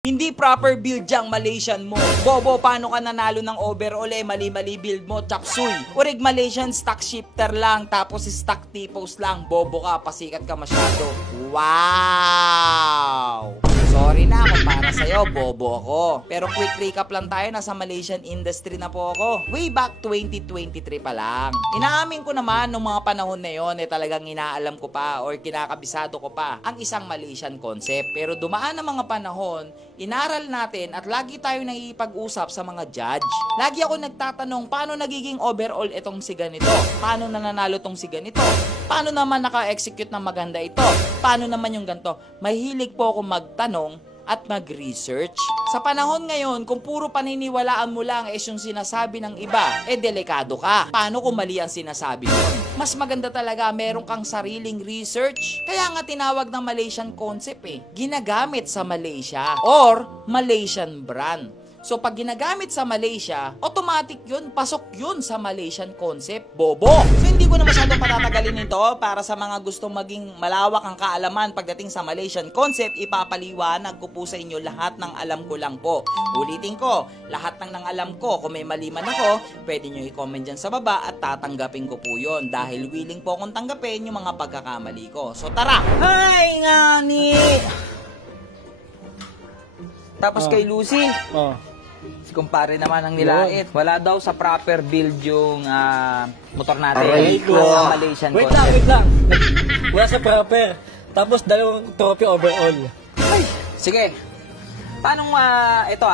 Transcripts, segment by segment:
Hindi proper build yang Malaysian mo. Bobo, paano ka nanalo ng overall mali-mali build mo, chapsuy. Urig Malaysian stock shifter lang, tapos stock T-post lang. Bobo ka, pasikat ka masyado. Wow! Sorry na kung para sa'yo, bobo ako. Pero quick recap lang tayo, nasa Malaysian industry na po ako. Way back 2023 pa lang. Inaamin ko naman nung mga panahon na yon, talagang inaalam ko pa or kinakabisado ko pa ang isang Malaysian concept. Pero dumaan ang mga panahon, inaral natin at lagi tayo nakikipag-usap sa mga judge. Lagi ako nagtatanong, paano nagiging overall itong si ganito? Paano nananalo tong si ganito? Paano naman naka-execute ng maganda ito? Paano naman yung ganito? Mahilig po ako magtanong at mag-research. Sa panahon ngayon, kung puro paniniwalaan mo lang yung sinasabi ng iba, delikado ka. Paano kung mali ang sinasabi mo? Mas maganda talaga meron kang sariling research. Kaya nga tinawag ng Malaysian concept ginagamit sa Malaysia or Malaysian brand. So pag ginagamit sa Malaysia, automatic yun, pasok yun sa Malaysian concept, bobo. So hindi ko na masyadong patatagalin ito para sa mga gustong maging malawak ang kaalaman pagdating sa Malaysian concept, ipapaliwanag ko po sa inyo lahat ng alam ko lang po. Ulitin ko, lahat ng alam ko, kung may mali man ako, pwede nyo i-comment dyan sa baba at tatanggapin ko po yun dahil willing po akong tanggapin yung mga pagkakamali ko. So tara! Hi ngani! Tapos kay Lucy, si kumpare naman ang nilait. Wala daw sa proper build yung motor natin. Sa Malaysian wait lang. Wala sa proper. Tapos dalawang trophy overall. Ay, sige. Paano ito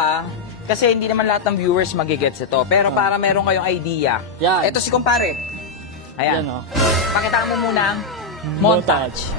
kasi hindi naman lahat ng viewers magigets ito. Pero para meron kayong idea. Yan. Ito si kumpare. Ayan. Yan, Pakita mo muna ang montage.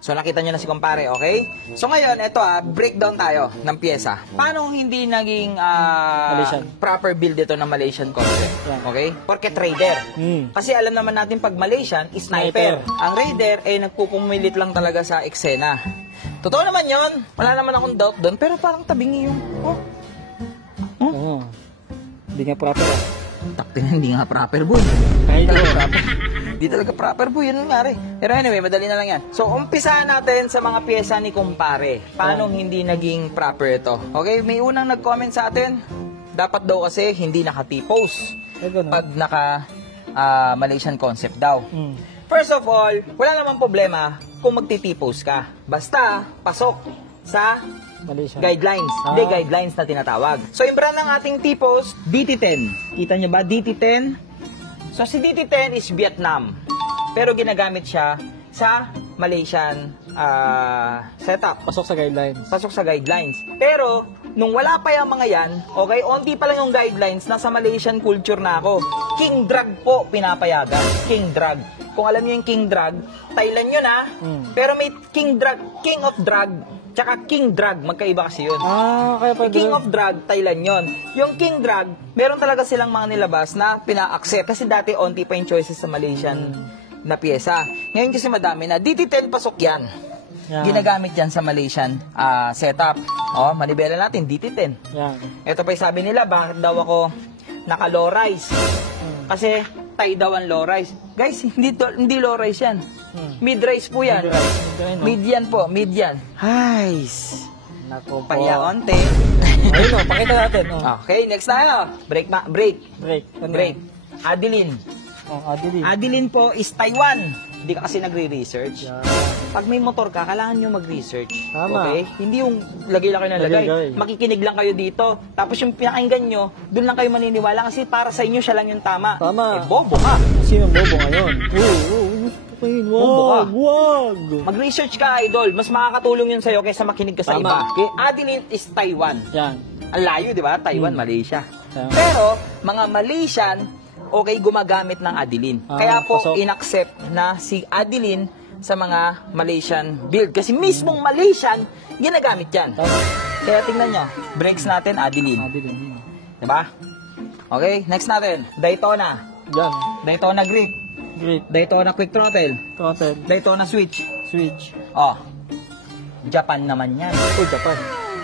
So nakita nyo na si kumpare, okay? So ngayon, ito breakdown tayo ng pyesa. Paano hindi naging proper build ito ng Malaysian concept? Okay? Porque trader. Kasi alam naman natin pag Malaysian, sniper. Ang raider nagpupumilit lang talaga sa eksena. Totoo naman yon. Wala naman akong doubt doon, pero parang tabingi yung Hindi nga proper. Hindi nga proper, boy. Di talaga proper, boy. Yun nangyari. Pero anyway, madali na lang yan. So, umpisahan natin sa mga pyesa ni kumpare. Paano hindi naging proper ito? Okay, may unang nag-comment sa atin. Dapat daw kasi hindi naka-T-post. Pag naka-Malaysian concept daw. First of all, wala namang problema kung magti-T-post ka. Basta, pasok sa Malaysia guidelines. Hindi, guidelines na tinatawag. So, yung brand ng ating T-post, DT10. Kita nyo ba? DT10. So, si DT10 is Vietnam. Pero ginagamit siya sa Malaysian setup. Pasok sa guidelines. Pasok sa guidelines. Pero, nung wala pa yung mga yan, okay, onti pa lang yung guidelines, nasa Malaysian culture na ako. King drag po pinapayagan. King drag. Kung alam niyo yung king drag, Thailand yun Pero may king drag, king of drag, tsaka king drag, magkaiba kasi yun. Kaya pa King of drag, Thailand yun. Yung king drag, meron talaga silang mga nilabas na pina-accept. Kasi dati, onti pa yung choices sa Malaysian na pyesa. Ngayon kasi madami na. DT10 pasok yan. Ginagamit yan sa Malaysian setup. Manibela natin, DT10. Ito pa yung sabi nila, bakit daw ako naka-low rise? Kasi Thai daw ang low rise. Guys, hindi low rise yan. Mid-rise po yan. Mid-yan po, mid-yan. Highs. Naku po. Payaonte. Ayun pakita natin. Okay, next tayo. Break. Adeline. Adeline po is Taiwan. Hindi ka kasi nagre-research. Pag may motor ka, kailangan nyo mag-research. Okay? Hindi yung lagay lang kayo na lagay. Makikinig lang kayo dito. Tapos yung pinakinggan nyo, doon lang kayo maniniwala kasi para sa inyo siya lang yung tama. Tama. Bobo ka. Sino bobo ngayon? Pain. Bumbo ka. Wag. Mag-research ka, idol. Mas makakatulong yun sa'yo kaysa makinig ka sa Tama. iba. Okay? Adeline is Taiwan. Yan. Ang layo, di ba? Taiwan, Malaysia. Tama. Pero, mga Malaysian, okay, gumagamit ng Adeline. Kaya po, pasok. inaccept na si Adeline sa mga Malaysian build. Kasi mismong Malaysian, ginagamit yan. Tama. Kaya tingnan nyo, brakes natin, Adeline. Adeline. Diba? Okay, next natin, Daytona. Yan. Daytona grip. Great. Daytona quick throttle. Throttle. Daytona switch. Switch. Oh, Japan naman yan. Oh, Japan.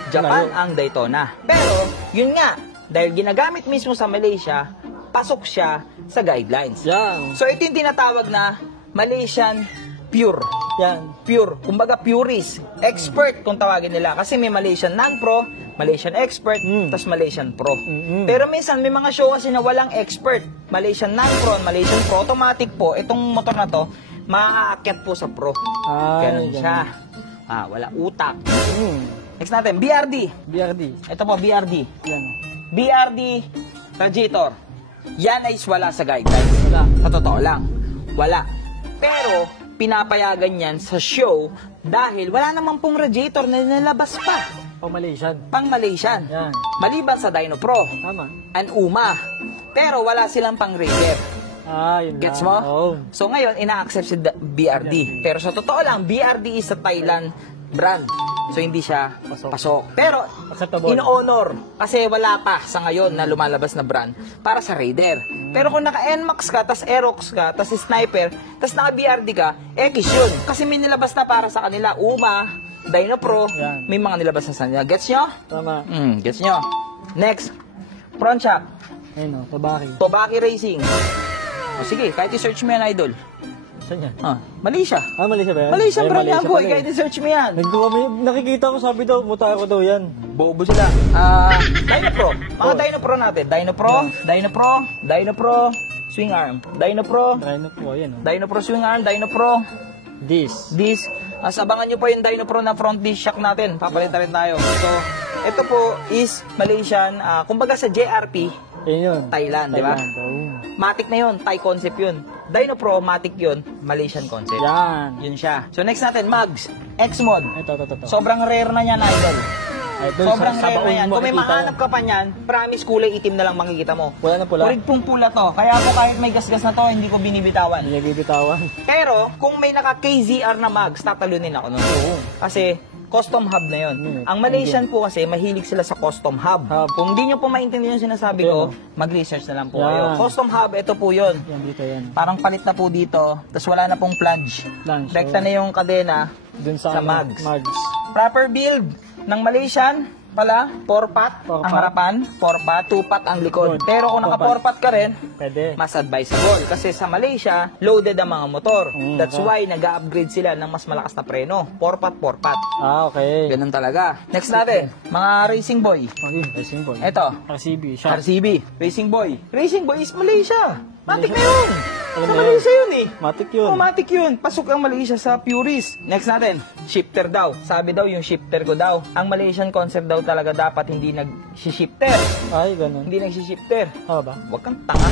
Japan Layo. ang Daytona. Pero, yun nga, dahil ginagamit mismo sa Malaysia, pasok siya sa guidelines. Yan. So, ito yung tinatawag na Malaysian Pure. Yan. Pure. Kumbaga, purist. Expert kung tawagin nila. Kasi may Malaysian Non-Pro, Malaysian Expert, tapos Malaysian Pro. Pero minsan, may mga show kasi na walang expert. Malaysian Non-Pro, Malaysian Pro. Automatic po, itong motor na to, maaakyat po sa Pro. Ganun siya. Wala utak. Next natin, BRD. BRD. Ito po, BRD. Yan. BRD radiator. Yan ay wala sa guidelines. Wala. Sa totoo lang. Wala. Pero, pinapayagan yan sa show dahil wala naman pong radiator na nilabas pa. Pang Malaysian. Pang Malaysian. Yan. Maliban sa Dyno Pro Tama. and UMA. Pero wala silang pang Raider. Yun Gets lang. mo? Oo. So ngayon, ina-accept si BRD. Pero sa totoo lang, BRD is a Thailand brand. So hindi siya pasok. Pero, Acceptable. in-honor. Kasi wala pa sa ngayon na lumalabas na brand para sa Raider. Pero kung naka-NMAX ka, tas Aerox ka, tas Sniper, tas naka-BRD ka, X yun. Kasi may nilabas na para sa kanila. UMA, Dyno Pro, Yan. may mga nilabas na sa kanila. Gets nyo? Tama. Gets nyo? Next, front shock. Ayun o, tabaki. Tobaki Racing. O sige, kahit i-search mo yan, idol. Saan yan? Malaysia. Malaysia ba yan? Malaysia Ay, brand yan, Malaysia boy. pala Kahit eh. i-search mo yan. Nakikita ko, sabi daw, mutaro daw yan. Bobo sila. Dyno Pro. Mga Dyno Pro natin. Dyno Pro, Dyno Pro, Dyno Pro, swing arm. Dyno Pro, Dyno po, yan o. Dyno Pro swing arm, Dyno Pro, This. disc. Abangan nyo po yung Dyno Pro na front disc shock natin. Papalitan rin tayo. So, ito po is Malaysian. Kumbaga sa JRP, Ayun yun. Thailand, di ba? Matic na yun, Thai concept yun. Dyno Pro, Matic yun, Malaysian concept. Yan. Yun siya. So next natin, Mags. X-Mod. Ito. Sobrang rare na yan, idol. Idol, Sobrang sa rare na baon yan. mo Kung may makikita mahanap ka pa niyan, promise kulay itim na lang makikita mo. Wala na pula. Kurig pong pula to. Kaya ako kahit may gasgas na to, hindi ko binibitawan. Hindi niya bibitawan. Pero, kung may naka-KZR na Mags, tatalunin ako nun. Kasi, custom hub na yon. Ang Malaysian po kasi, mahilig sila sa custom hub. Kung hindi nyo po maintindihan yung sinasabi ko, mag-research na lang po kayo. Custom hub, ito po yun. Yan, dito yan. Parang palit na po dito, tapos wala na pong plunge. Plunge, Rekta na yung kadena Dun sa Mags. Mags. Proper build ng Malaysian pala, 4-pot ang harapan, 4-pot, 2-pot ang likod. Pero kung naka 4-pot ka rin, Pwede. mas advisable. Kasi sa Malaysia, loaded ang mga motor. That's why nag-upgrade sila ng mas malakas na preno. 4-pot, 4-pot. Okay. Ganun talaga. Next natin, mga Racing Boy. Okay, racing boy. Eto, RCB, sharp. RCB, Racing Boy. Racing Boy is Malaysia. Matik na yun. Alam Sa mo Malaysia yun eh. Matik yun. Matik yun. Pasok ang Malaysia sa purist. Next natin, shifter daw. Sabi daw yung shifter ko daw. Ang Malaysian concept daw talaga dapat hindi nag-shifter. Ay, ganun. Hindi nag-shifter. Ba? Huwag kang tanga.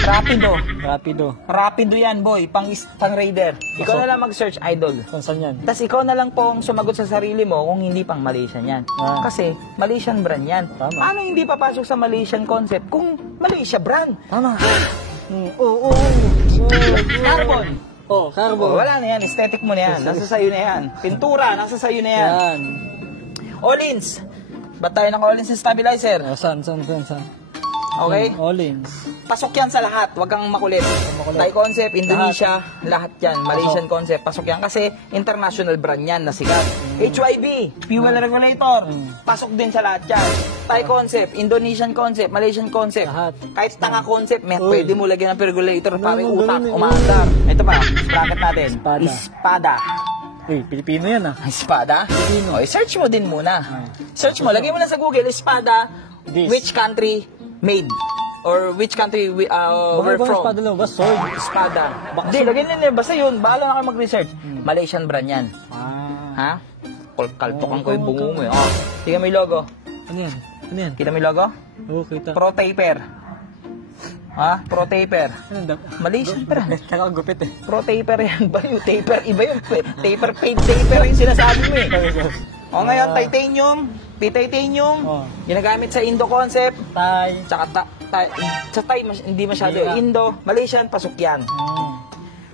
Rapido. Rapido. Rapido yan, boy. Pang raider. Ikaw na lang mag-search, idol. Saan yan? Tapos ikaw na lang po ang sumagot sa sarili mo kung hindi pang Malaysian yan. Kasi Malaysian brand yan. Tama. Paano hindi papasok sa Malaysian concept kung Malaysia brand? Tama. Carbon. Carbon. Wala na yan. Aesthetic mo na yan. Nasa sayo na yan. Pintura, nasa sayo na yan. Yan. All-ins. Ba't tayo naka-all-ins sa stabilizer? Saan? Okay? All-ins. Pasok yan sa lahat. Huwag kang makulit. Thai concept, Indonesia, lahat yan. Malaysian concept, pasok yan. Kasi international brand yan na sikat. HYB, fuel regulator. Pasok din sa lahat yan. Thai concept, Indonesian concept, Malaysian concept. Lahat. Kahit tanga concept, Uy. pwede mo lagyan ng regulator para yung Ganun, utak ganun, umaandar. Ito pa, bracket natin. Espada. Espada. Uy, Pilipino yan ah. Espada? O, search mo din muna. Search mo, lagay mo na sa Google, espada, This. which country made? Or which country we're Baka from? espada lang ba? Sword. Espada. Hindi, lagay nila. Basta yun, bahala na kayo mag-research. Malaysian brand yan. Ha? Kaltokan ko yung bungo mo. Oh. Tingnan mo yung logo. Ano yan? Kita mo yung logo? Oo, kita. Pro Taper. Ha? Pro taper. Malaysian pa rin. Nakagupit eh. Pro taper yan ba? Yung taper, iba yung taper, paint taper yung sinasabi mo eh. O ngayon, titanium, P-titanium, ginagamit sa Indo concept, Tay. tsaka sa Thai, hindi masyado. Indo, Malaysian, pasok yan.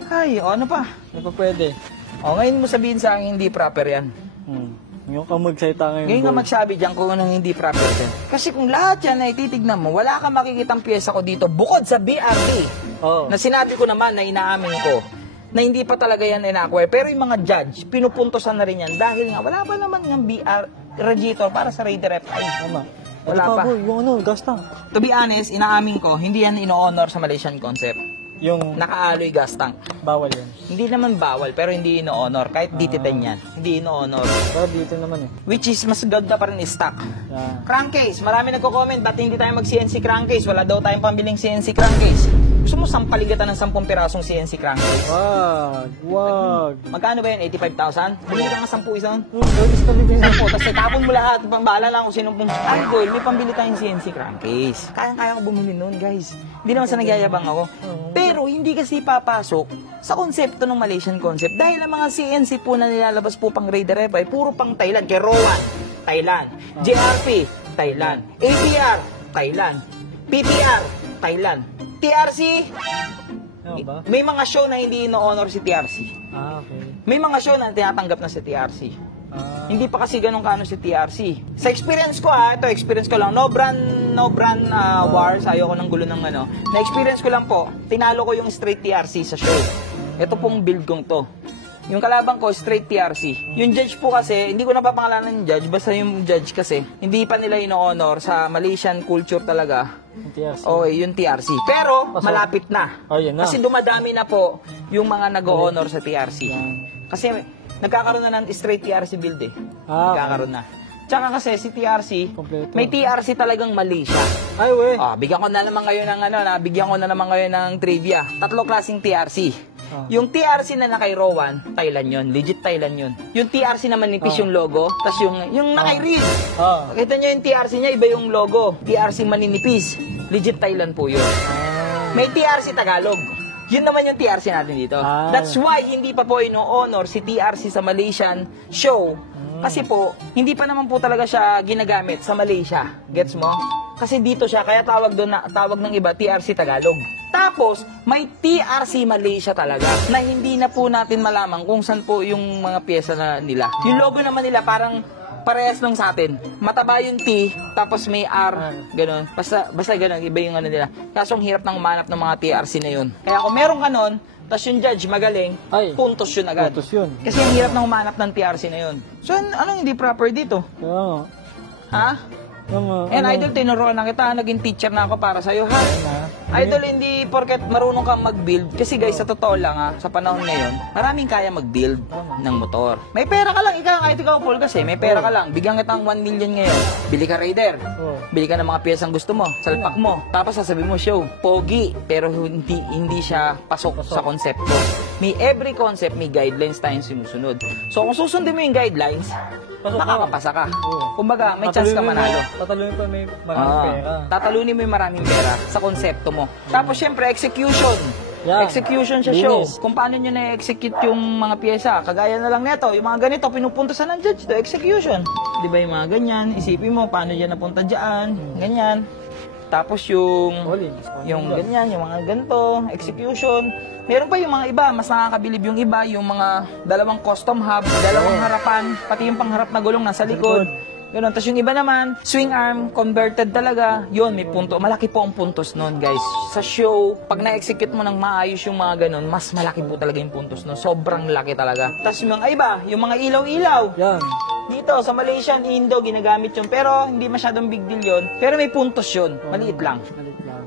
Ay, o ano pa? Ano pa pwede? O ngayon mo sabihin sa akin hindi proper yan. Yung ka magsalita ngayon. Ngayon nga magsabi dyan kung anong hindi proper yan. Kasi kung lahat yan ay titignan mo, wala kang makikitang pyesa ko dito bukod sa BRT. Oo. Na sinabi ko naman na inaamin ko na hindi pa talaga yan in-acquire. Pero yung mga judge, pinupuntosan na rin yan dahil nga wala pa naman ng BR radiator para sa Raider F5. Tama. Wala pa. Boy, yung ano, gas tank. To be honest, inaamin ko, hindi yan ino-honor sa Malaysian concept. Yung Naka-alloy gas tank. bawal yan. Hindi naman bawal, pero hindi ino-honor. Kahit DT10 yan, hindi ino-honor. Pero dito naman eh. Which is, mas ganda pa rin stock. Yan. Crankcase, marami nagko-comment, ba't hindi tayo mag-CNC crankcase? Wala daw tayong pambiling CNC crankcase. Gusto mo sampaligatan ng 10 pirasong CNC crankcase? Wag. Magkano ba yun? 85,000? Bumili ka nga 10 isa. Gawis kami din. Tapos itapon mo lahat. Pambala lang kung sino pong... Idol, may pambili tayong CNC crankcase. Kaya ko bumili nun, guys. Hindi naman sa nagyayabang ako. Pero hindi kasi papasok sa konsepto ng Malaysian concept. Dahil ang mga CNC po na nilalabas po pang Raider F ay puro pang Thailand. Kay Rowan, Thailand. JRP, Thailand. APR, Thailand. PPR, Thailand. TRC, Ano ba? may mga show na hindi ino-honor si TRC. Okay. May mga show na tinatanggap na si TRC. Hindi pa kasi ganun kaano si TRC. Sa experience ko ito experience ko lang. No brand wars, ayoko ng gulo ng ano. Na experience ko lang po, tinalo ko yung straight TRC sa show. Ito pong build kong to. Yung kalabang ko, straight TRC. Yung judge po kasi, hindi ko napapangalanan yung judge, basta yung judge kasi, hindi pa nila ino-honor sa Malaysian culture talaga. Yung TRC. Okay, yung TRC. Pero, malapit na. Oh, yun na. Kasi dumadami na po yung mga nag-honor sa TRC. Kasi, nagkakaroon na ng straight TRC build eh. Nagkakaroon na. Tsaka kasi si TRC, Kompleto. may TRC talagang mali siya. Ay, we. Bigyan ko na naman ngayon ng bigyan ko na naman ngayon ng trivia. 3 klaseng TRC. Yung TRC na nakay Rowan, Thailand yun. Legit Thailand yun. Yung TRC naman nipis yung logo, tas yung nakay Reed. Kita nyo yung TRC niya, iba yung logo. TRC maninipis. Legit Thailand po yun. May TRC Tagalog. Yun naman yung TRC natin dito. That's why hindi pa po ino-honor si TRC sa Malaysian show. Kasi po, hindi pa naman po talaga siya ginagamit sa Malaysia. Gets mo? Kasi dito siya, kaya tawag ng iba, TRC Tagalog. Tapos, may TRC Malaysia talaga, na hindi na po natin malaman kung saan po yung mga pyesa na nila. Yung logo naman nila, parang parehas nung sa atin. Mataba yung T, tapos may R, gano'n. Basta gano'n, iba yung ano nila. Kaso ang hirap nang umanap ng mga TRC na yun. Kaya kung meron ka nun, tapos yung judge magaling, puntos yun agad. Puntos yun. Kasi ang hirap nang umanap ng TRC na yun. So, anong hindi proper dito? Ha? Idol, tinuruan na kita. Naging teacher na ako para sa'yo, ha? Idol, hindi porket marunong kang mag-build. Kasi guys, sa totoo lang, sa panahon ngayon, maraming kaya mag-build ng motor. May pera ka lang, kahit ikaw, Paul, kasi may pera ka lang. Bigyan kita ng 1 million ngayon. Bili ka Raider. Bili ka ng mga piyesang gusto mo. Salpak mo. Tapos sasabihin mo, show, pogi. Pero hindi siya pasok sa konsepto. May every concept, may guidelines tayong sinusunod. So, kung susundin mo yung guidelines, makakapasa ka. Kumbaga, may chance ka manalo. Tatalunin pa may maraming pera. Tatalunin mo yung maraming pera sa konsepto mo. Tapos, syempre, execution. Execution sa show. Kung paano nyo na-execute yung mga pyesa. Kagaya na lang neto, yung mga ganito, pinupuntasan ng judge. The execution. Di ba yung mga ganyan? Isipin mo, paano dyan napunta dyan. Ganyan. Tapos yung ganyan, yung mga ganito, execution. Meron pa yung mga iba, mas nakakabilib yung iba, yung mga dalawang custom hub, dalawang harapan, pati yung pangharap na gulong nasa likod. Ganun. Tapos yung iba naman, swing arm, converted talaga. Yun, may punto. Malaki po ang puntos nun, guys. Sa show, pag na-execute mo ng maayos yung mga ganun, mas malaki po talaga yung puntos nun. Sobrang laki talaga. Tapos yung mga iba, yung mga ilaw-ilaw. Yan. Dito, sa Malaysian, Indo, ginagamit yun. Pero, hindi masyadong big deal yun. Pero may puntos yun. Maliit lang.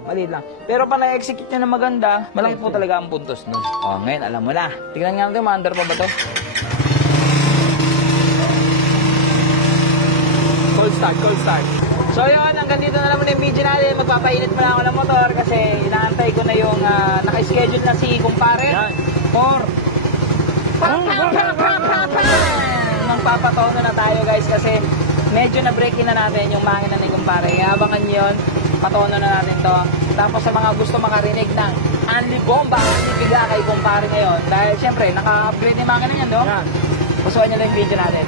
Maliit lang. Pero pa na-execute nyo na maganda, malaki po talaga ang puntos nun. Ngayon, alam mo na. Tignan nga natin, maandar pa ba to? Cold start. So yun, hanggang dito na naman yung video natin. Magpapainit pa lang ako ng motor kasi inaantay ko na yung naka-schedule na si kumpare for magpapataon na tayo guys kasi medyo na-break in na natin yung makina ni kumpare. Abangan nyo yun. patono na natin to. Tapos sa mga gusto makarinig ng Unli Bomba, Unli Biga kay kumpare ngayon, dahil syempre, naka-upgrade yung makina yan, no? Yan. Pusuan nyo lang yung video natin.